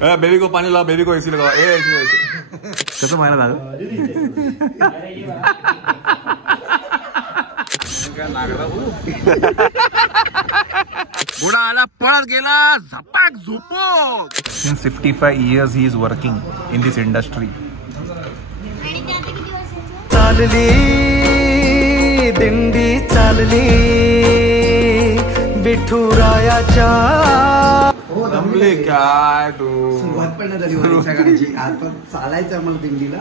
Baby को पानी लाओ, बेबी को एसी लगाओ. कसं महिना झालं. घोडा आला, पळत गेला, झपाक झोपो. Since 55 years he is working in this industry. चालली दिंडी चालली विठुरायाच्या. दमले काय तू. सुरुवात पण नाही झाली वारीच्या गाडीची. आज पण चालायचं आम्हाला दिंडीला.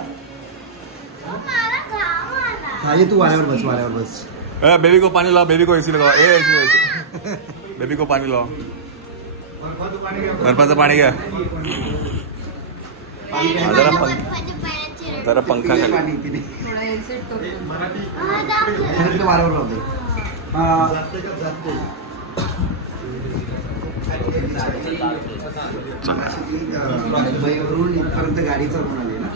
हा ये तू वाऱ्यावर बस, वाऱ्यावर बस. बेबी को पानी लाओ, बेबी को एसी लगाओ. बेबी को पानी लाओ. बर्फाचं पाणी घ्या. जरा पंखा खाली. वाऱ्यावर लावते. इथपर्यंत गाडी चालून आली ना.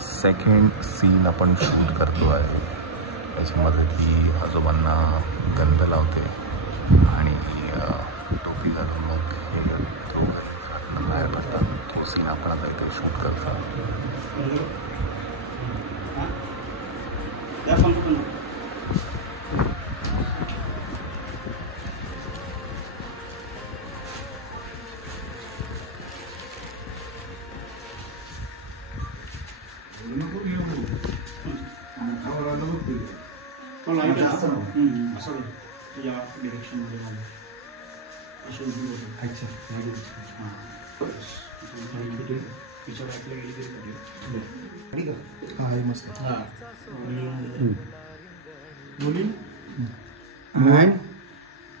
सेकंड सीन आपण शूट करतो आहे. त्याच्यामध्ये ती आजोबांना गंध लावते आणि टोपी घालून मग हे दोघं बाहेर पडतात. तो सीन आपण आता इथे शूट करतो.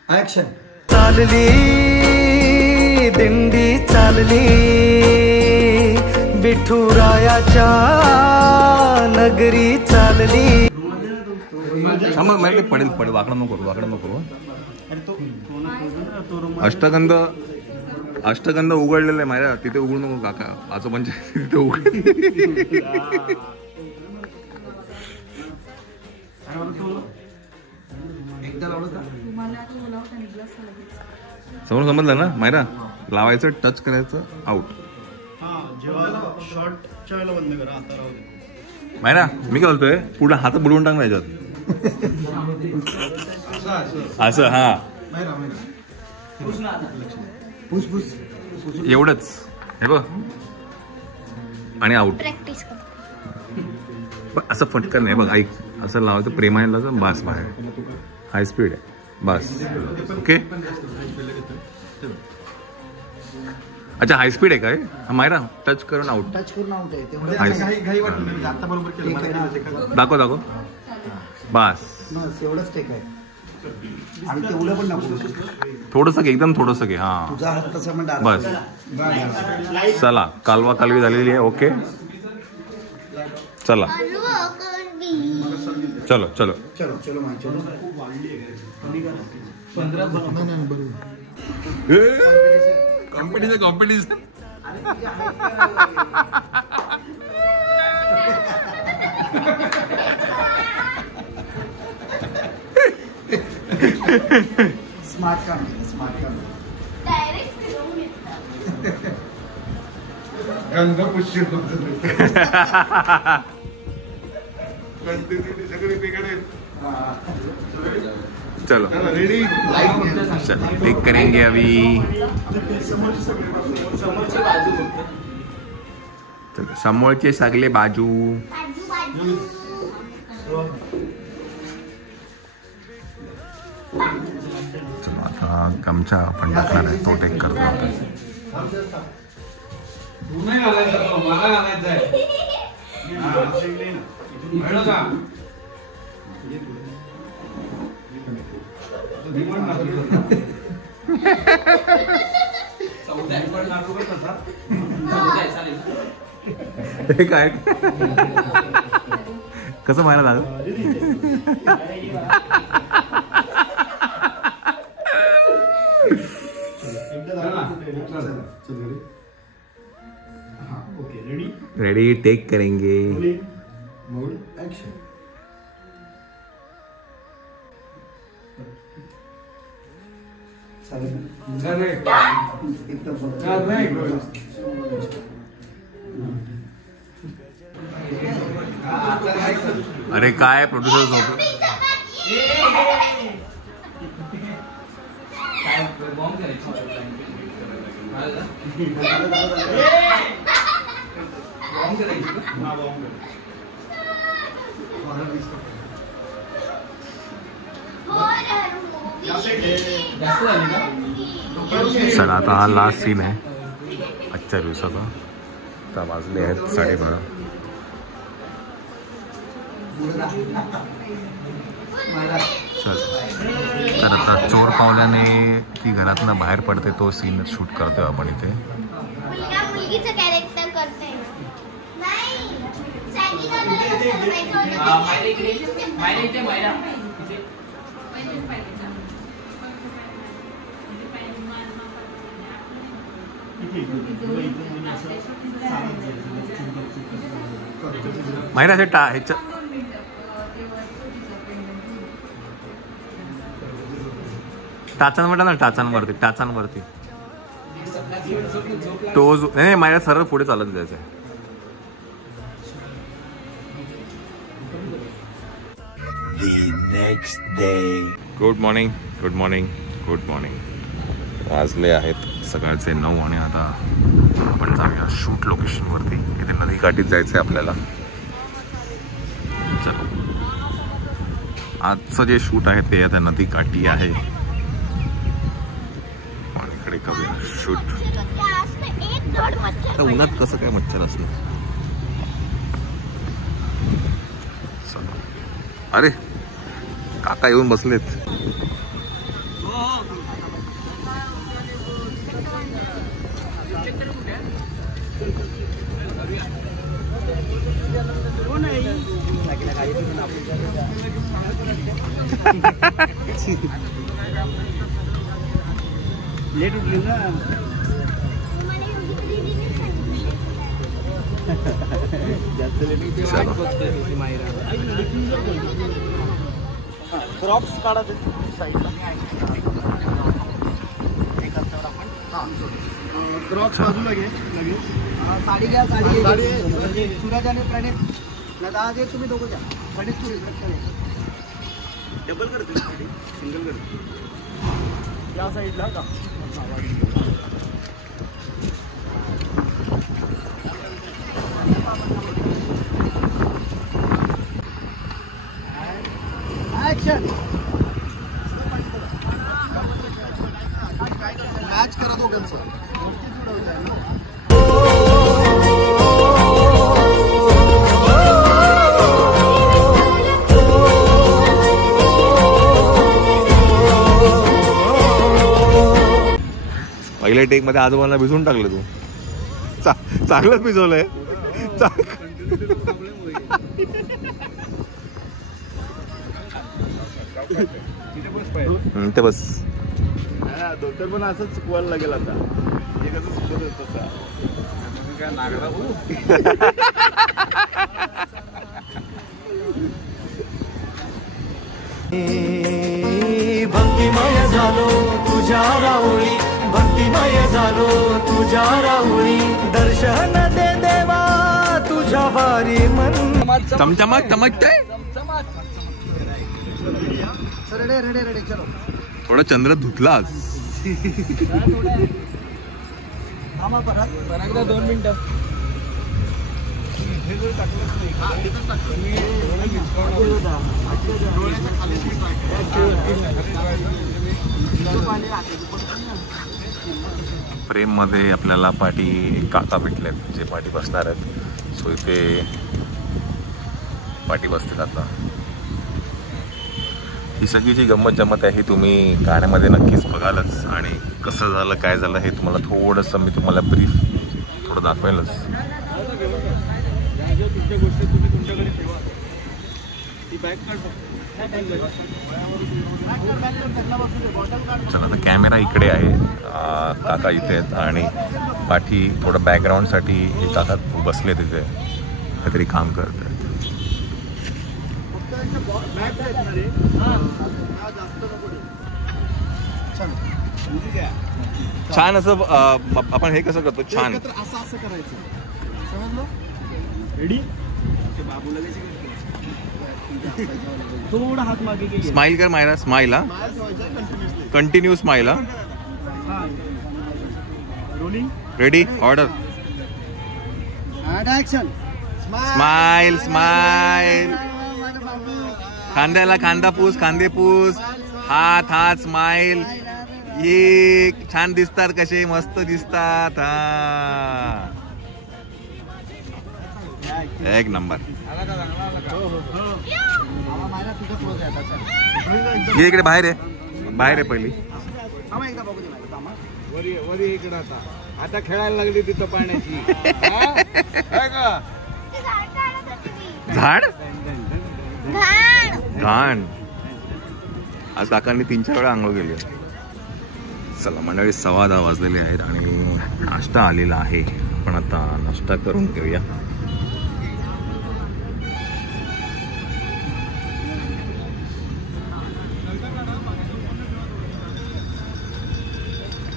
ऍक्शन. चालली दिंडी चालली विठुरायाच्या नगरी चालली. पडेल पडेल. वाकडं नको करू, वाकडं नको करू. अष्टगंध उघडलेलं आहे माझ्या. तिथे उघडू नको काका. आजोबांच्या तिथे उघड. समोर समजलं ना मायरा. लावायचं, टच करायचं, आउट. मायरा मी काय बोलतोय, पुढे हात बुडवून टाक याच्यात. असं हा एवढंच. हे बघ आणि आउट. असं फटकन नाही बघ. ऐक, असं लावायचं प्रेमाने. बास बाहेर. हाय स्पीड आहे. बस. ओके. अच्छा हाय स्पीड आहे काय मायरा. टच करून आउट. टच करून आउट आहे. दाखव दाखव. बस एवढंच टेक आहे. आणि तेवढं पण नको. थोडंसं घे, एकदम थोडंसं घे. हा तुझा हात तसा म्हणता. बस. चला कालवा कालवी झालेली आहे. ओके चला. चलो चलो चलो चलो चलो. Competition competition. स्मार्ट काम. स्मार्ट काम. गंध पुष्य चलो रेडी. चलो टेक करेंगे अभी. चलो समोरचे सगळे बाजू. चलो आता गमछा आपण टाकणार आहे. तो टेक करतो आपण. हे काय कसं व्हायला लागलं. रेडी टेक करेंगे. अरे काय प्रोड्युसर झोप चला आता हा लास्ट सीन आहे आजच्या दिवसाचा. आता वाजले आहेत 12:30. चल तर आता चोर पावल्याने ती घरातनं बाहेर पडते तो सीन शूट करतोय आपण इथे. मुलगीचं कॅरेक्टर करते. माहिती असे ह्याच्या टाचान म्हटलं ना टाचांवरती टोज नाही माझ्या सरळ पुढे चालत जायचं आहे. Good morning. वाजले आहेत सकाळचे 9 आणि आता आपण जाऊया शूट लोकेशनवरती. इथे नदीकाठीच जायचं आहे आपल्याला. चलो आजचं जे शूट आहे ते आता नदीकाठी आहे. आणि इकडे करूया शूट. आता उन्हात कसं काय मच्छर असलं. चला अरे काका येऊन बसलेत. लेट उठली ना. जास्त लेट क्रॉप्स काढा साईडला. क्रॉप्स बाजूला घे लगेच. साडी घ्या. साडी सूरज आणि प्रणित आज एक तुम्ही दोघं घ्या. प्रणित सूरज डबल करते साडी सिंगल करते या साईडला का. ऍक्शन मॅच करा दोघांचं. पहिल्या टेक मध्ये आजोबांना भिजवून टाकलं तू. चांगलंच भिजवलंय. ते बस डॉक्टर पण असंच चुकवायला लागेल आता. हे कसं चुकत तसा काय नागरा भक्तिमय झालो तुझ्या राऊळी. भक्तिमय झालो तुझ्या राऊळी. दर्शन दे देवा तुझ्या वारी मन चमचमक चमकतंय. रेडे चलो. थोडा चंद्र धुतलाच. परत 2 मिनिटं. प्रेम मध्ये आपल्याला पाठी काका भेटलेत जे पाठी बसणार आहेत. सो इथे पाठी बसतील आता. ही सगळी जी गंमत जमत आहे ही तुम्ही गाण्यामध्ये नक्कीच बघालच. आणि कसं झालं काय झालं हे तुम्हाला थोडंसं मी तुम्हाला ब्रीफ थोडं दाखवेलच. चला आता कॅमेरा इकडे आहे. काका इथे आहेत आणि पाठी थोडं बॅकग्राऊंडसाठी हे काका बसले तिथे काहीतरी काम करत आहेत. जास्त नको. छान असं आपण हे कसं करतो छान असं करायचं समजलं. रेडी. बाबूला थोडा हात मागे घे. स्माइल कर मायरा. स्माइल. हा कंटिन्यू स्माइल. हा rolling. Ready. Order. Action. Smile. Smile. खांद्याला खांदा पूस. खांदे पूस. हात हात. स्माइल. ये छान दिसतात. कसे मस्त दिसतात. हा एक नंबर. ये इकडे बाहेर आहे. बाहेर आहे पहिली. वरी इकडे आता खेळायला लागली तिथं पाण्याची. झाड घाण. आज काकांनी 3-4 वेळा आंघोळ केली. चला मंडळी 10:15 वाजलेले आहेत आणि नाश्ता आलेला आहे. आपण आता नाश्ता करून घेऊया.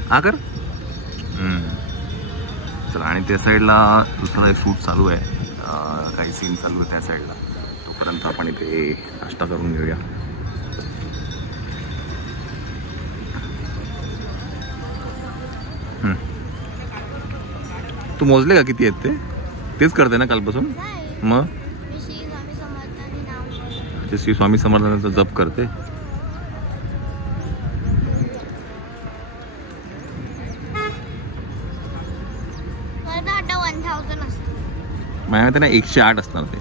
हा कर. चला आणि त्या साईडला दुसरा एक शूट चालू आहे. काही सीन चालू आहे त्या साईडला. तोपर्यंत आपण इथे नाश्ता करून घेऊया. तू मोजले का किती आहेत ते? तेच करते ना कालपासून. मग श्री स्वामी समर्थांचा जप करते. माझ्या ना 108 असणार ते.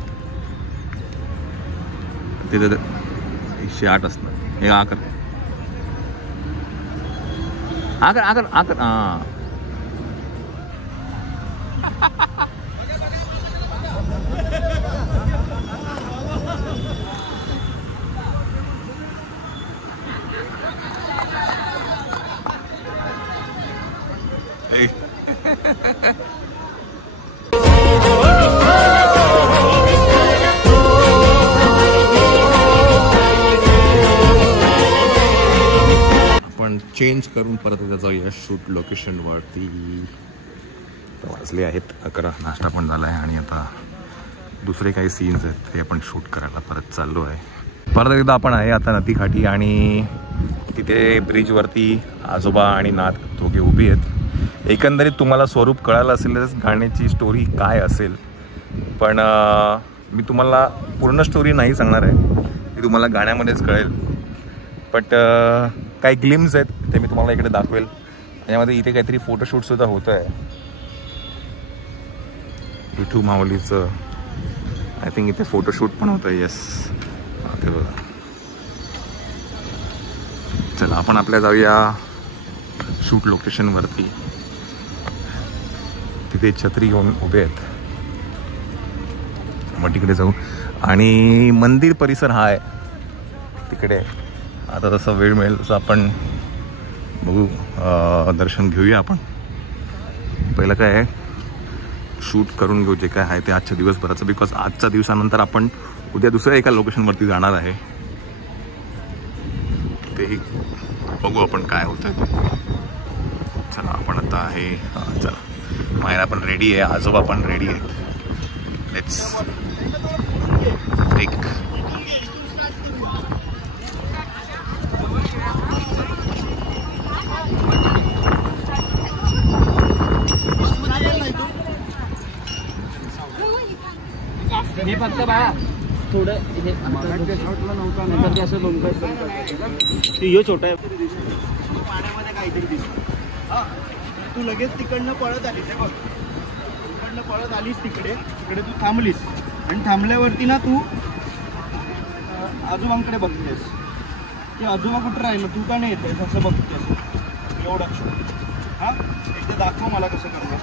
108 असणार. हे आकर आकर आकर आकर. हा आपण चेंज करून परत एकदा जाऊया शूट लोकेशनवरती. वाजले आहेत 11. नाश्ता पण झाला आहे आणि आता दुसरे काही सीन्स आहेत ते आपण शूट करायला परत चाललो आहे. परत एकदा आपण आहे आता नदीकाठी आणि तिथे ब्रिजवरती आजोबा आणि नात दोघे उभी आहेत. एकंदरीत तुम्हाला स्वरूप कळालं असेलच गाण्याची स्टोरी काय असेल. पण मी तुम्हाला पूर्ण स्टोरी नाही सांगणार आहे. ती तुम्हाला गाण्यामध्येच कळेल. बट काही ग्लिम्स आहेत ते मी तुम्हाला इकडे दाखवेल. यामध्ये इथे काहीतरी फोटोशूटसुद्धा होतं आहे. विठू माऊलीचं आय थिंक इथे फोटोशूट पण होतं. येस ते बघा. चला आपण आपल्या जाऊया शूट लोकेशनवरती. तिथे छत्री घेऊन उभे आहेत. मग तिकडे जाऊ आणि मंदिर परिसर हा आहे तिकडे. आता तसं वेळ मिळेल तसं आपण बघू दर्शन घेऊया. आपण पहिलं काय आहे शूट करून घेऊ जे काय आहे ते आजच्या दिवसभराचं. बिकॉज आजच्या दिवसानंतर आपण उद्या दुसऱ्या एका लोकेशनवरती जाणार आहे. तेही बघू आपण काय होतं ते. चला आपण आता आहे. चला मायरा पण रेडी आहे. आजोबा पण रेडी आहेत. Let's take. हे फक्त बघा थोडं शॉटला नव्हता असं यो छोटा आहे. पाण्यामध्ये काहीतरी दिसतं. तू लगेच तिकडनं पळत आलीस. तिकडनं पळत आलीस तिकडे तू थांबलीस आणि थांबल्यावरती ना तू आजोबांकडे बघतेस की आजोबा कुठं राहिलं. तू का नाही येतेस असं बघतेस. एवढं हा एकदा दाखव मला कसं करणार.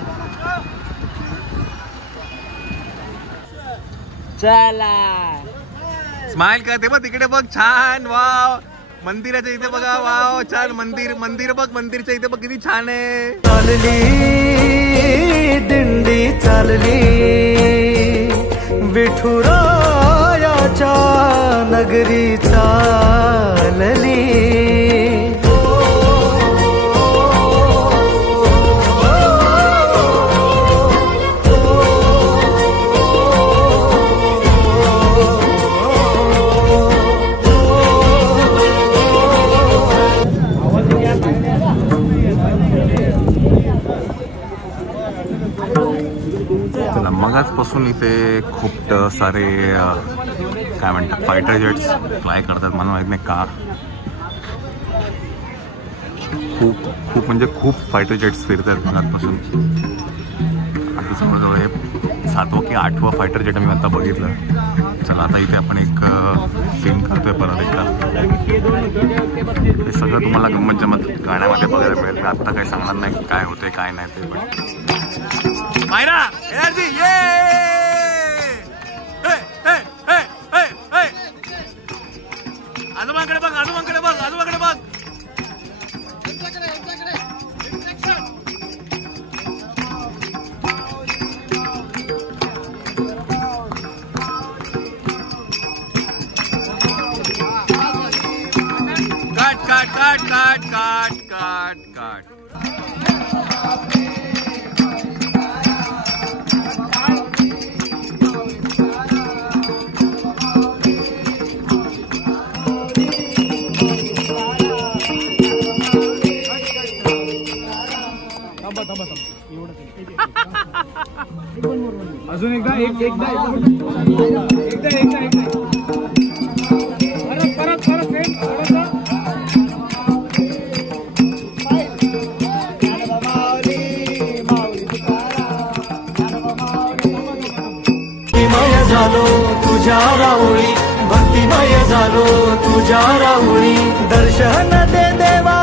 चला स्माइल करते बघ तिकडे बघ. छान. वाव. मंदिराच्या इथे बघा. वाव छान. मंदिर बघ. मंदिरच्या इथे बघ किती छान आहे. चालली दिंडी चालली विठुरायाच्या नगरी चालली. मगाचपासून इथे खूप सारे काय म्हणतात फायटर जेट्स फ्लाय करतात. मला माहीत नाही का, खूप म्हणजे खूप फायटर जेट्स फिरतात मगाचपासून. आता समोर हे 7वं की 8वं फायटर जेट मी आता बघितलं. चला आता इथे आपण एक सीन करतोय परत एकदा. हे सगळं तुम्हाला गंमत जमत गाण्यामध्ये बघायला मिळेल. मी आत्ता काही सांगणार नाही की काय होते काय नाही ते. पण मायरा एनर्जी ये आजोबांकडे बघ, आजोबांकडे बघ, आजोबांकडे बघ. काट. अजून एकदा भक्तिमय झालो तुझ्या राहुळी, भक्तिमय झालो तुझ्या राहुळी, दर्शन दे देवा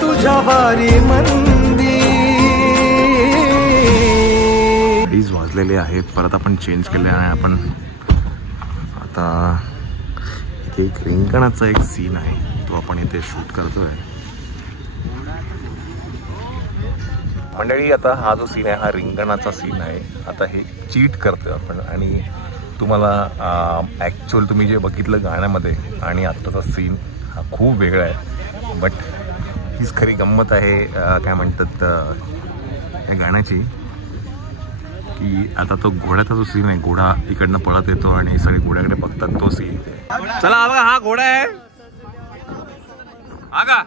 तुझ्या वारी मंदी. अडीच वाजलेले आहेत. परत आपण चेंज केले आणि आपण आता इथे एक रिंगणाचा एक सीन आहे तो आपण इथे शूट करतोय. मंडळी आता हा जो सीन आहे हा रिंगणाचा सीन आहे. आता हे चीट करतोय आपण आणि तुम्हाला ॲक्च्युअल तुम्ही जे बघितलं गाण्यामध्ये आणि आत्ताचा सीन हा खूप वेगळा आहे. बट हीच खरी गंमत आहे काय म्हणतात या गाण्याची, की आता तो घोड्याचा जो सीन आहे, घोडा इकडनं पळत येतो आणि सगळे घोड्याकडे बघतात तो सीन. चला बघा हा घोडा आहे हा का.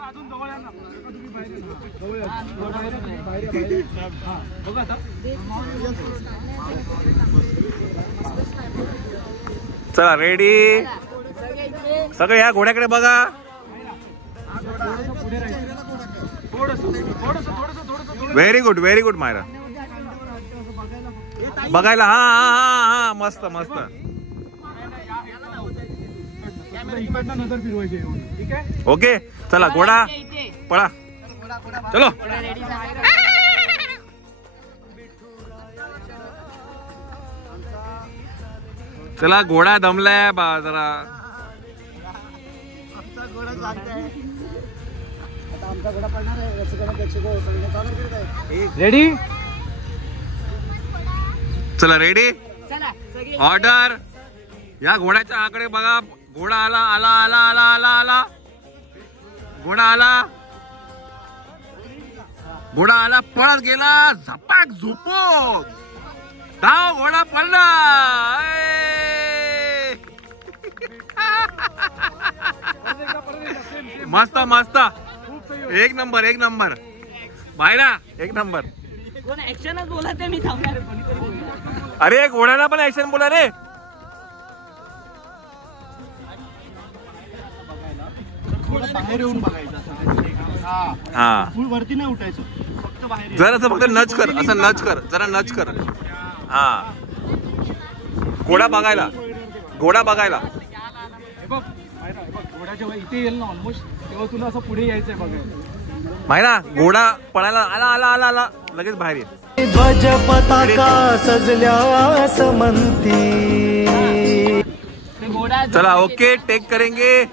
चला रेडी सगळे ह्या घोड्याकडे बघा. Very good Myra. बघायला हा हा हा हा मस्त मस्त. ओके चला घोडा पळा. चलो चला घोडा दमलाय बा जरा. रेडी चला रेडी ऑर्डर. या घोड्याच्या आकडे बघा. घोडा आला आला आला आला आला आला. घोडा आला. घोडा आला पळत गेला. झपाक झोपो धाव घोडा पडला. मस्त मस्त एक नंबर एक नंबर बायरा एक नंबर. ऍक्शनच बोलत मी थांबणार. अरे घोड्याला पण ऍक्शन बोला रे. बाहेर येऊन बघायचं. हा वरती नाही उठायचं, फक्त बाहेर. जरा असं फक्त नच कर, असं नच कर, जरा नच कर. हा घोडा बघायला, घोडा बघायला. बघ घोडा जेव्हा इथे येईल ना ऑलमोस्ट तेव्हा तुला असं पुढे यायचंय बघायला. माहिती ना घोडा पळायला आला आला आला आला लगेच बाहेर ये. ध्वज पताका सजल्या समंती. चला ओके टेक करेंगे.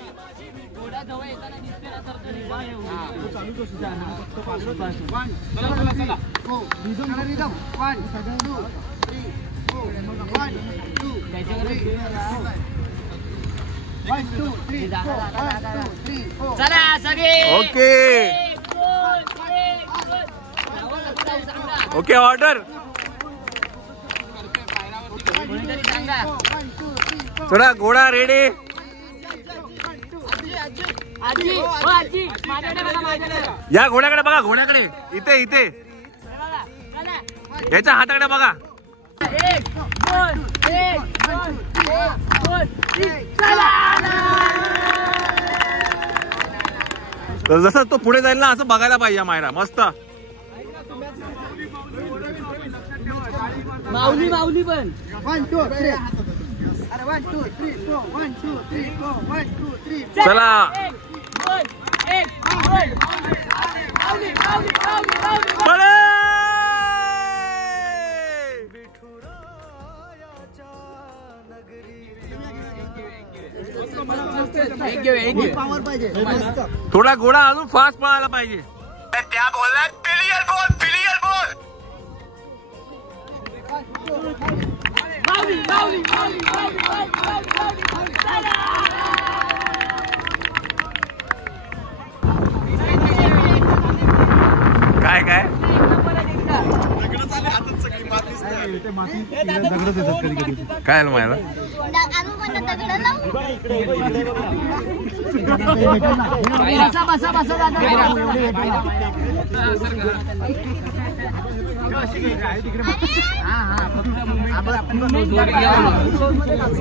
Okay okay order. थोडा घोडा रेडी. या घोड्याकडे बघा, घोड्याकडे इथे इथे याच्या हाताकडे बघा. तर जसं तो पुढे जाईल ना असं बघायला पाहिजे मायरा मस्त. माऊली माऊली पण 1 2 3 अरे 1 2 3 4 1 2 3 4 1 2 3 चला पळे. पावर पाहिजे मस्त. थोडा घोडा अजून फास्ट पळायला पाहिजे. त्या बोलला क्लिअर बॉल क्लिअर बॉल. काय काय काय आलं मायला.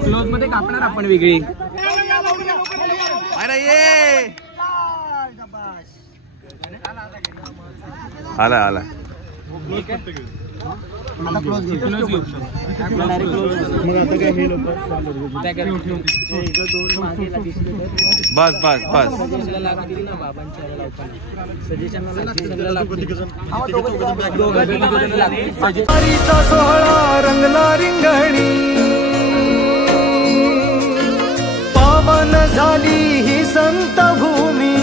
क्लोज मध्ये कापणार आपण वेगळी. अरे ये आला आला. बस बस बस. वारीचा सोहळा रंगला रिंगणी, पावन झाली ही संत भूमी,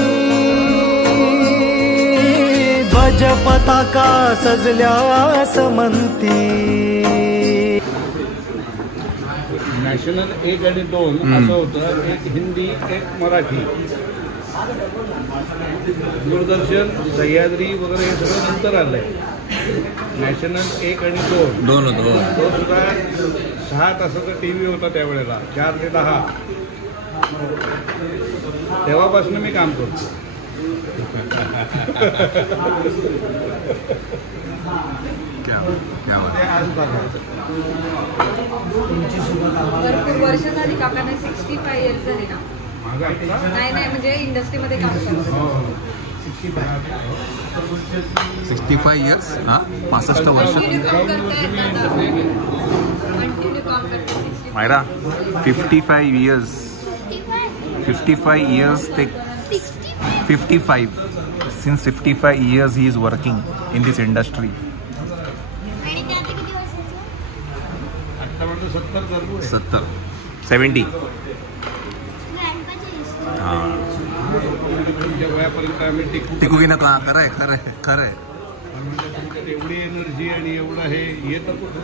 ध्वज पताका सजल्या समंती. नॅशनल 1 आणि 2 असं होतं, एक हिंदी एक मराठी. दूरदर्शन सह्याद्री वगैरे हे सगळं नंतर आलंय. नॅशनल 1 आणि 2 होतो. तो सुद्धा 6 तासाचा TV होता त्यावेळेला, 4 ते 10. तेव्हापासून मी काम करतो. भरपूर वर्ष झाली काकांना. 65 इयर्स झाली ना. नाही नाही म्हणजे इंडस्ट्रीमध्ये काम करतो. 65 इयर्स. हा 65 वर्ष. मायरा 55 इयर्स. 55 इयर्स ते 55 since 55 years he is working in this industry. आणि ते आता किती वर्षाचं? 70 70. वयापर्यंत आम्ही टिकू की नका. खरंय खरंय खरंय. एवढी एनर्जी आणि एवढं हे येतं कुठं.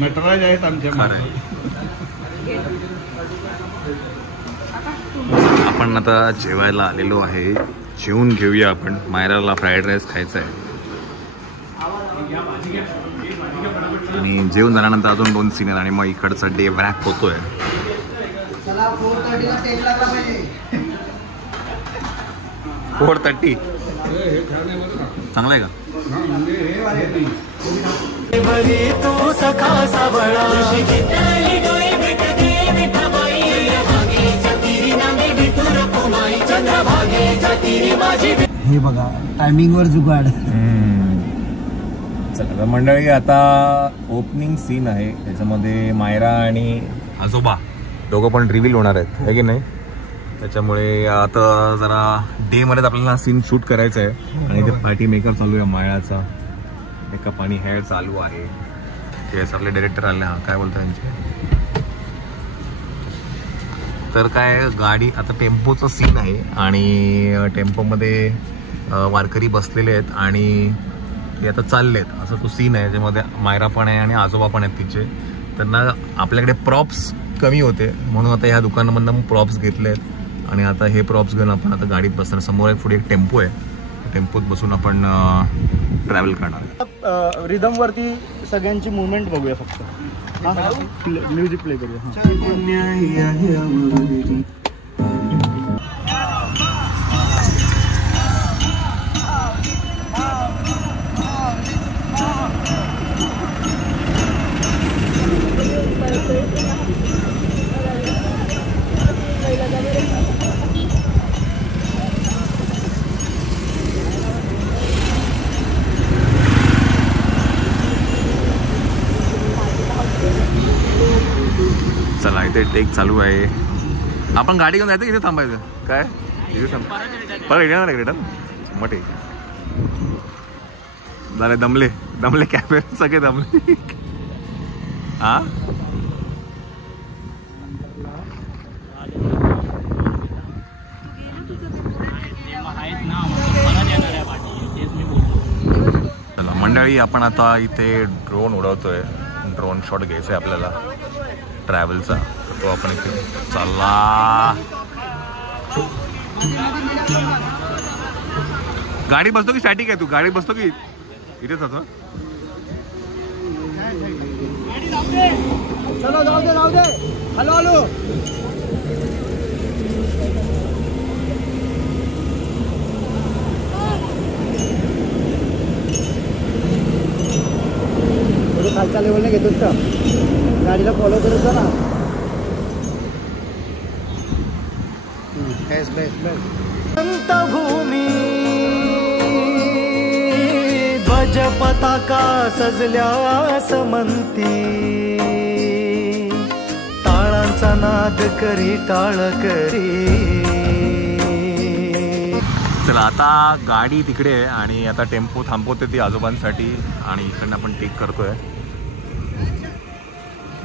नटराज आहेत आमच्या खरंय. आपण आता जेवायला आलेलो आहे. जेवून घेऊया आपण. मायराला फ्राईड राईस खायचा आहे आणि जेवून झाल्यानंतर अजून 2 सीन आहेत आणि मग इकडचा डे रॅप होतोय. चला 4:30 ला टेक लागला पाहिजे. 4:30 चांगलं आहे का? भरी तू सखा साबळा, हे बघा टायमिंगवर जुगाड. चला मंडळी, आता ओपनिंग सीन आहे. त्याच्यामध्ये मायरा आणि आजोबा दोघं पण रिव्हील होणार आहेत, है की नाही? त्याच्यामुळे आता जरा डे मध्ये आपल्याला सीन शूट करायचं आहे आणि ते पार्टी मेकर चालू आहे. मायराचा मेकअप आणि हेअर चालू आहे. ते आपले डायरेक्टर आले. हा काय बोलतात त्यांचे? तर काय गाडी आता टेम्पोचं सीन आहे आणि टेम्पोमध्ये वारकरी बसलेले आहेत आणि ते आता चालले आहेत असं तो सीन आहे. ज्यामध्ये मायरा पण आहे आणि आजोबा पण आहेत तिचे. त्यांना आपल्याकडे प्रॉप्स कमी होते म्हणून आता ह्या दुकानामधनं प्रॉप्स घेतले आहेत आणि आता हे प्रॉप्स घेऊन आपण आता गाडीत बसणार. समोर एक पुढे एक टेम्पो आहे. टेम्पोत बसून आपण ट्रॅव्हल करणार. रिदम वरती सगळ्यांची मुवमेंट बघूया फक्त. म्युझिक प्ले करूया. टेक चालू आहे. आपण गाडी घेऊन जायचं, इथे थांबायचं काय? इथे थांब, परत येणार नाही रिटर्न. मग ठीक झाले. दमले दमले कॅफे सगळे दमले. हा मंडळी, आपण आता इथे ड्रोन उडवतोय. ड्रोन शॉट घ्यायचा आहे आपल्याला ट्रॅव्हलचा. तर तो आपण इथे चालला. गाडी बसतो की स्टॅटिक आहे? तू गाडी बसतो की इथेच होतो? चलो जाऊ दे. हॅलो खालच्या लेवलने घेतोस का? गाडीला फॉलो करत जा ना. संत भूमी ध्वज पताका सजल्या समंती, टाळांचा नाद करी टाळ करी. चला आता गाडी तिकडे आहे आणि आता टेम्पो थांबवते ती आजोबांसाठी आणि इकडनं आपण टेक करतोय.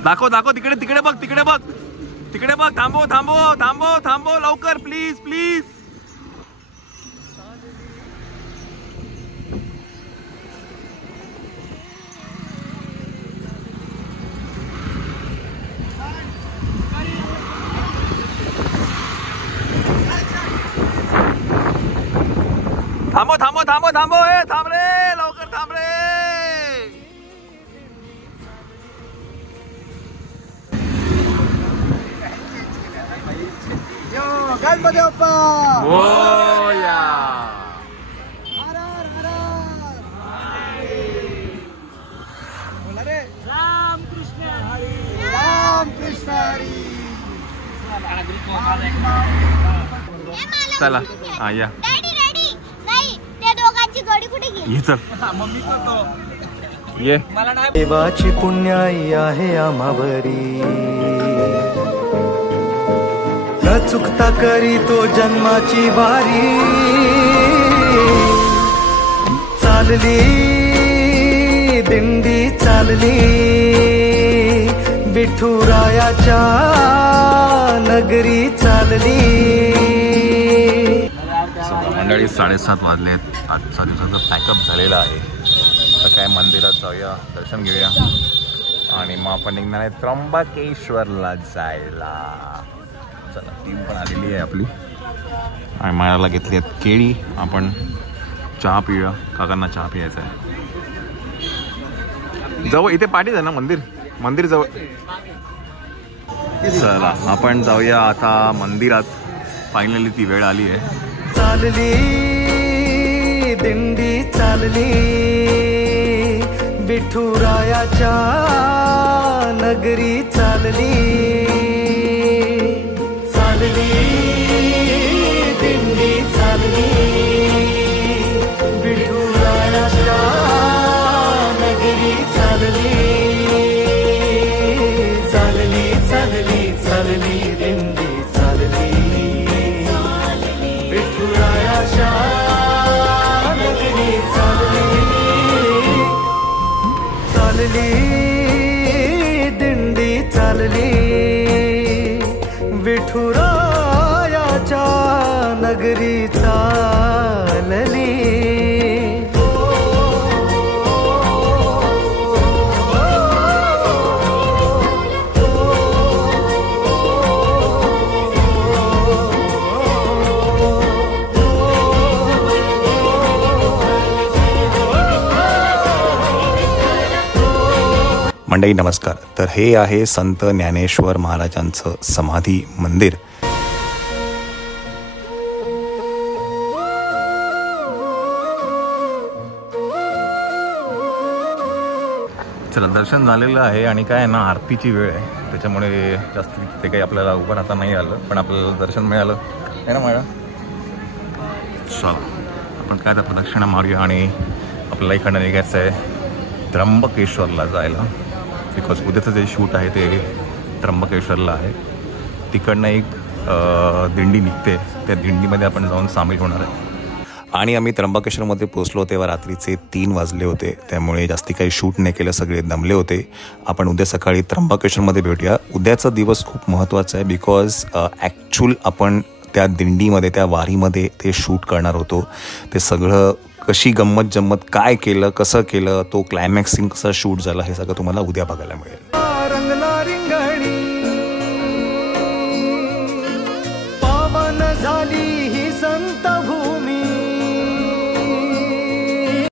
दाखव तिकडे बघ, तिकडे बघ. थांबव लवकर प्लीज. थांबो हे थांब रे, लवकर थांब रे. गणपती बाप्पा मोरया. बोला रे. रामकृष्ण हरी. चला हा या. रेडी नाही, त्या दोघांची जोडी कुठे गेली? ये चल. ये. देवाची पुण्याई आहे आम्हावरी, न चुकता करी तो जन्माची वारी. चालली दिंडी चालली, विठुरायाच्या नगरी चालली. मंडळी 7:30 वाजलेत. आजचा दिवसाचा पॅकअप झालेला आहे. आता काय मंदिरात जाऊया, दर्शन घेऊया आणि मग आपण निघणार आहे त्र्यंबकेश्वरला जायला. चला टीम पण आलेली आहे आपली आणि मायाला घेतली आहेत केळी. आपण चहा पिऊया, काकांना चहा पियायचा आहे. जवळ इथे पाठीच आहे ना मंदिर जवळ. चला आपण जाऊया आता मंदिरात. फायनली ती वेळ आली आहे. चालली दिंडी चालली, विठुरायाच्या नगरी चालली. चालली दिंडी चालली, विठुरायाच्या नगरी चालली. चालली दिंडी चालली, विठुरायाच्या नगरी चालली. चालली दिंडी चालली, विठुरायाच्या नगरी चालली. मंडळी नमस्कार. तर हे आहे संत ज्ञानेश्वर महाराजांचं समाधी मंदिर. चला दर्शन झालेलं आहे आणि काय ना आरतीची वेळ आहे त्याच्यामुळे जास्त तिथे काही आपल्याला उभं राहता नाही आलं, पण आपल्याला दर्शन मिळालं आहे ना मॅडम. चला आपण काय तर प्रदक्षिणा मारूया आणि आपल्याला इकडनं निघायचं आहे त्र्यंबकेश्वरला जायला. बिकॉज उद्याचं जे शूट आहे ते त्र्यंबकेश्वरला आहे. तिकडनं एक दिंडी निघते, त्या दिंडीमध्ये आपण जाऊन सामील होणार आहे. आणि आम्ही त्र्यंबकेश्वरमध्ये पोचलो तेव्हा रात्रीचे 3 वाजले होते, त्यामुळे जास्ती काही शूट नाही केलं, सगळे दमले होते. आपण उद्या सकाळी त्र्यंबकेश्वरमध्ये भेटूया. उद्याचा दिवस खूप महत्त्वाचा आहे बिकॉज ॲक्च्युअल आपण त्या दिंडीमध्ये, त्या वारीमध्ये ते शूट करणार होतो. ते सगळं कशी गंमत जम्मत, काय केलं, कसं केलं, तो क्लायमॅक्स सीन कसा शूट झाला, हे सगळं तुम्हाला उद्या बघायला मिळेल. रंगला रिंगणी पावन झाली